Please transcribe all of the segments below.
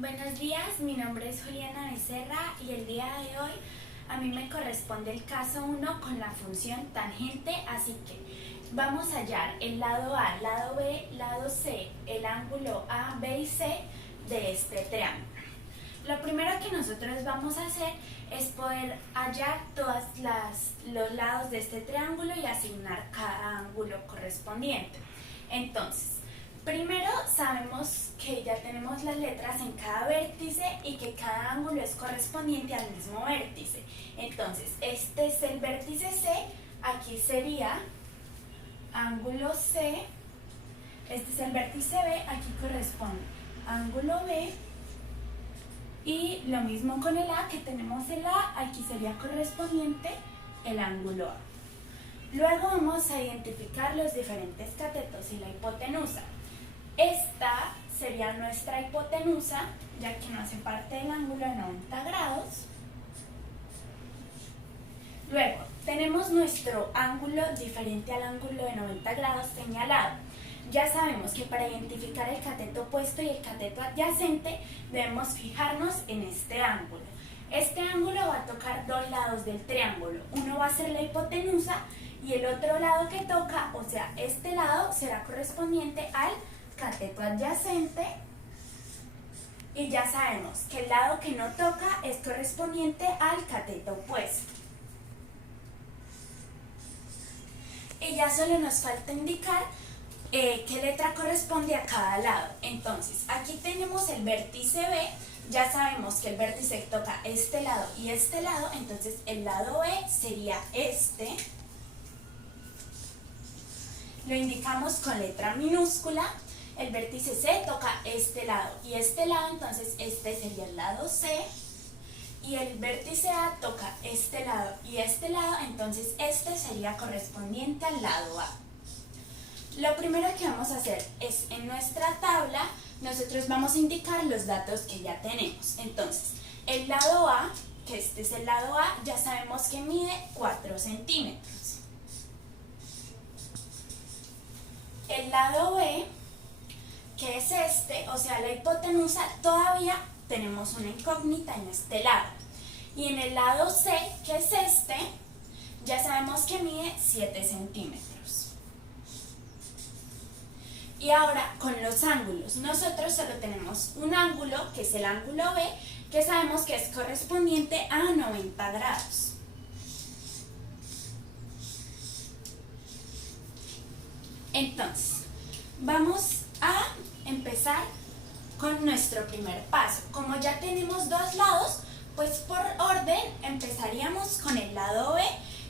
Buenos días, mi nombre es Juliana Becerra y el día de hoy a mí me corresponde el caso 1 con la función tangente, así que vamos a hallar el lado A, lado B, lado C, el ángulo A, B y C de este triángulo. Lo primero que nosotros vamos a hacer es poder hallar todos los lados de este triángulo y asignar cada ángulo correspondiente. Entonces, primero sabemos que ya tenemos las letras en cada vértice y que cada ángulo es correspondiente al mismo vértice. Entonces, este es el vértice C, aquí sería ángulo C, este es el vértice B, aquí corresponde ángulo B, y lo mismo con el A, que tenemos el A, aquí sería correspondiente el ángulo A. Luego vamos a identificar los diferentes catetos y la hipotenusa. Esta sería nuestra hipotenusa, ya que no hace parte del ángulo de 90 grados. Luego, tenemos nuestro ángulo diferente al ángulo de 90 grados señalado. Ya sabemos que para identificar el cateto opuesto y el cateto adyacente debemos fijarnos en este ángulo. Este ángulo va a tocar dos lados del triángulo. Uno va a ser la hipotenusa y el otro lado que toca, o sea, este lado será correspondiente al cateto adyacente, y ya sabemos que el lado que no toca es correspondiente al cateto opuesto. Y ya solo nos falta indicar qué letra corresponde a cada lado. Entonces, aquí tenemos el vértice B, ya sabemos que el vértice toca este lado y este lado, entonces el lado B sería este. Lo indicamos con letra minúscula. El vértice C toca este lado y este lado, entonces este sería el lado C. Y el vértice A toca este lado y este lado, entonces este sería correspondiente al lado A. Lo primero que vamos a hacer es, en nuestra tabla, nosotros vamos a indicar los datos que ya tenemos. Entonces, el lado A, que este es el lado A, ya sabemos que mide 4 centímetros. El lado B, que es este, o sea, la hipotenusa, todavía tenemos una incógnita en este lado. Y en el lado C, que es este, ya sabemos que mide 7 centímetros. Y ahora, con los ángulos, nosotros solo tenemos un ángulo, que es el ángulo B, que sabemos que es correspondiente a 90 grados. Entonces, vamos a empezar con nuestro primer paso. Como ya tenemos dos lados, pues por orden empezaríamos con el lado B,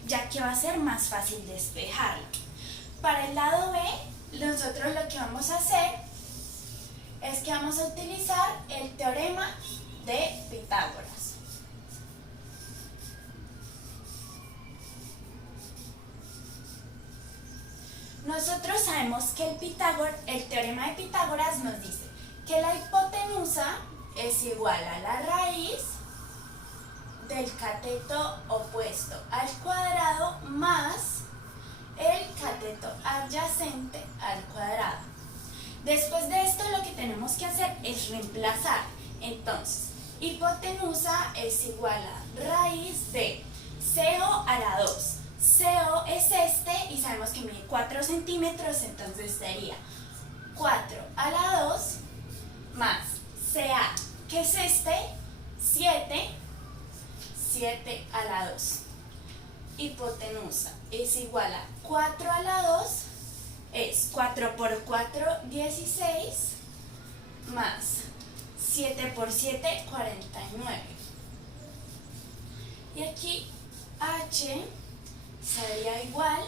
ya que va a ser más fácil despejarlo. Para el lado B, nosotros lo que vamos a hacer es que vamos a utilizar el teorema de Pitágoras. Nosotros sabemos que el teorema de Pitágoras nos dice que la hipotenusa es igual a la raíz del cateto opuesto al cuadrado más el cateto adyacente al cuadrado. Después de esto, lo que tenemos que hacer es reemplazar. Entonces, hipotenusa es igual a raíz de CO a la 2. CO es este y sabemos que mide 4 centímetros, entonces sería 4 a la 2 más CA, que es este, 7 a la 2. Hipotenusa es igual a 4 a la 2, es 4 por 4, 16, más 7 por 7, 49. Y aquí H sería igual,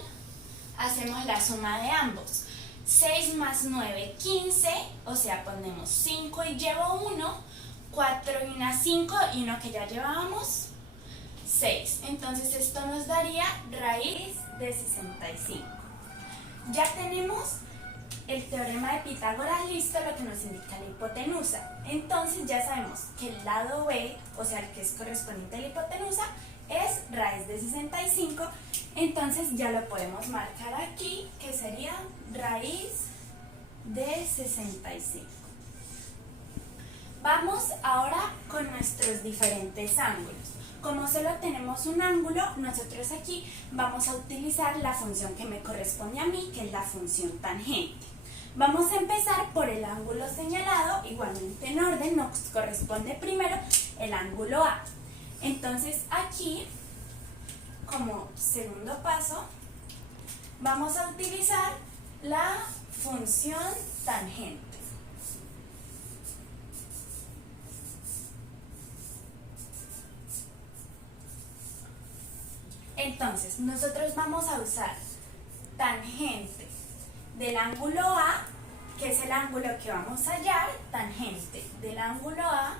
hacemos la suma de ambos. 6 más 9, 15, o sea, ponemos 5 y llevo 1, 4 y una 5 y uno que ya llevábamos, 6. Entonces esto nos daría raíz de 65. Ya tenemos el teorema de Pitágoras listo, lo que nos indica la hipotenusa. Entonces ya sabemos que el lado B, o sea, el que es correspondiente a la hipotenusa, es raíz de 65. Entonces ya lo podemos marcar aquí, que sería raíz de 65. Vamos ahora con nuestros diferentes ángulos. Como solo tenemos un ángulo, nosotros aquí vamos a utilizar la función que me corresponde a mí, que es la función tangente. Vamos a empezar por el ángulo señalado, igualmente en orden, nos corresponde primero el ángulo A. Entonces aquí, como segundo paso, vamos a utilizar la función tangente. Entonces, nosotros vamos a usar tangente del ángulo A, que es el ángulo que vamos a hallar. Tangente del ángulo A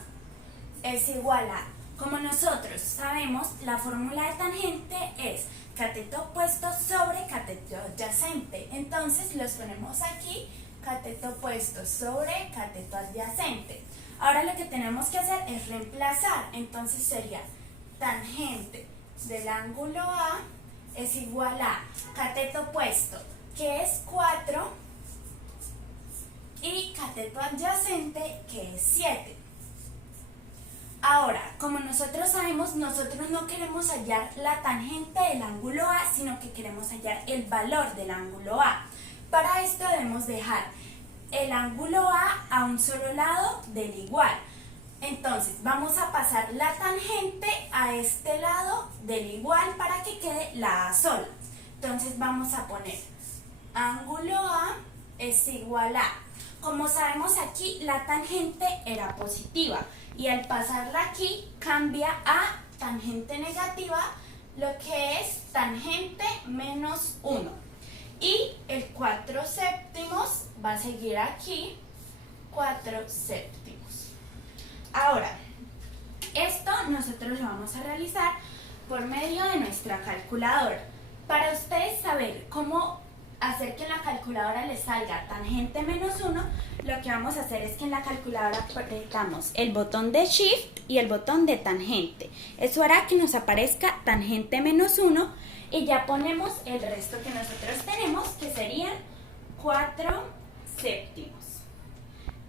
es igual a, como nosotros sabemos, la fórmula de tangente es cateto opuesto sobre cateto adyacente. Entonces, los ponemos aquí, cateto opuesto sobre cateto adyacente. Ahora lo que tenemos que hacer es reemplazar. Entonces sería tangente del ángulo A es igual a cateto opuesto, que es 4, y cateto adyacente, que es 7. Ahora, como nosotros sabemos, nosotros no queremos hallar la tangente del ángulo A, sino que queremos hallar el valor del ángulo A. Para esto debemos dejar el ángulo A un solo lado del igual. Entonces, vamos a pasar la tangente a este lado del igual para que quede la A sola. Entonces, vamos a poner ángulo A es igual a, como sabemos aquí, la tangente era positiva y al pasarla aquí cambia a tangente negativa, lo que es tangente menos 1. Y el 4 séptimos va a seguir aquí, 4 séptimos. Ahora, esto nosotros lo vamos a realizar por medio de nuestra calculadora. Para ustedes saber cómo hacer que en la calculadora les salga tangente menos 1, lo que vamos a hacer es que en la calculadora apretamos el botón de Shift y el botón de tangente. Eso hará que nos aparezca tangente menos 1 y ya ponemos el resto que nosotros tenemos, que serían 4 séptimos.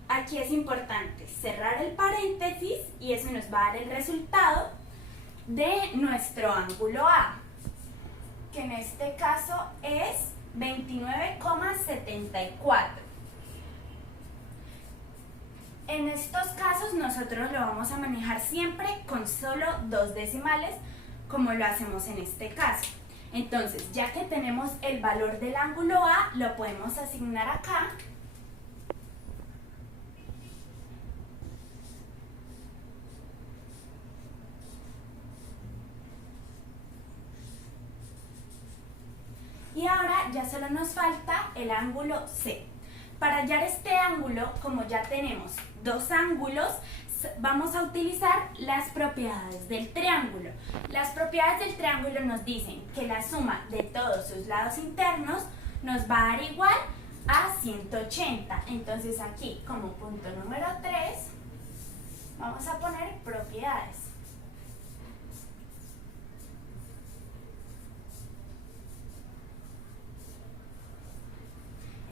Aquí es importante cerrar el paréntesis y eso nos va a dar el resultado de nuestro ángulo A, que en este caso es 29,74. En estos casos nosotros lo vamos a manejar siempre con solo 2 decimales, como lo hacemos en este caso. Entonces, ya que tenemos el valor del ángulo A, lo podemos asignar acá. Y ahora ya solo nos falta el ángulo C. Para hallar este ángulo, como ya tenemos 2 ángulos, vamos a utilizar las propiedades del triángulo. Las propiedades del triángulo nos dicen que la suma de todos sus lados internos nos va a dar igual a 180. Entonces aquí, como punto número 3, vamos a poner propiedades.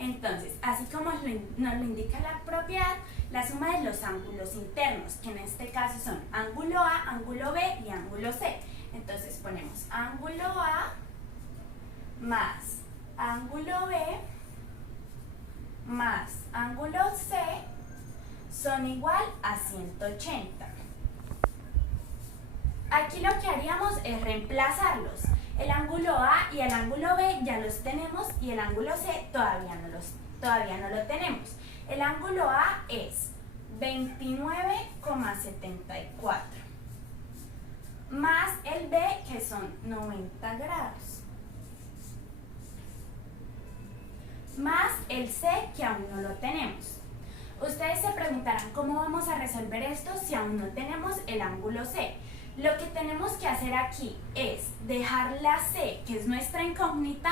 Entonces, así como nos lo indica la propiedad, la suma de los ángulos internos, que en este caso son ángulo A, ángulo B y ángulo C. Entonces ponemos ángulo A más ángulo B más ángulo C son igual a 180. Aquí lo que haríamos es reemplazarlos. El ángulo A y el ángulo B ya los tenemos y el ángulo C todavía no lo tenemos. El ángulo A es 29,74 más el B, que son 90 grados, más el C, que aún no lo tenemos. Ustedes se preguntarán cómo vamos a resolver esto si aún no tenemos el ángulo C. Lo que tenemos que hacer aquí es dejar la C, que es nuestra incógnita,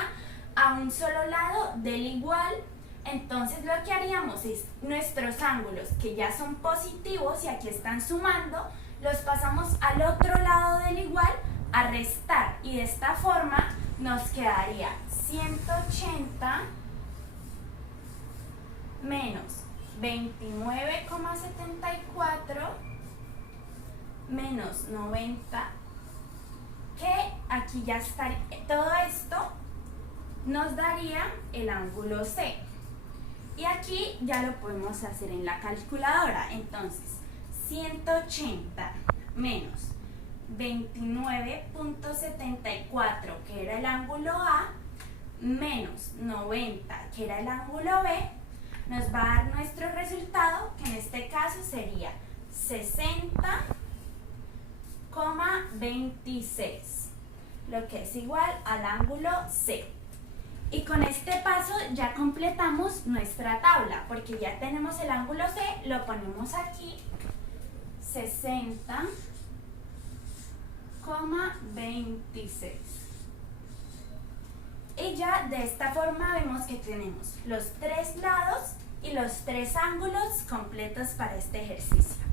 a un solo lado del igual. Entonces lo que haríamos es nuestros ángulos, que ya son positivos y aquí están sumando, los pasamos al otro lado del igual a restar. Y de esta forma nos quedaría 180 menos 29,74 menos 90, que aquí ya está, todo esto nos daría el ángulo C. Y aquí ya lo podemos hacer en la calculadora. Entonces, 180 menos 29,74, que era el ángulo A, menos 90, que era el ángulo B, nos va a dar nuestro resultado, que en este caso sería 60,26, lo que es igual al ángulo C. Y con este paso ya completamos nuestra tabla, porque ya tenemos el ángulo C, lo ponemos aquí, 60,26. Y ya de esta forma vemos que tenemos los tres lados y los tres ángulos completos para este ejercicio.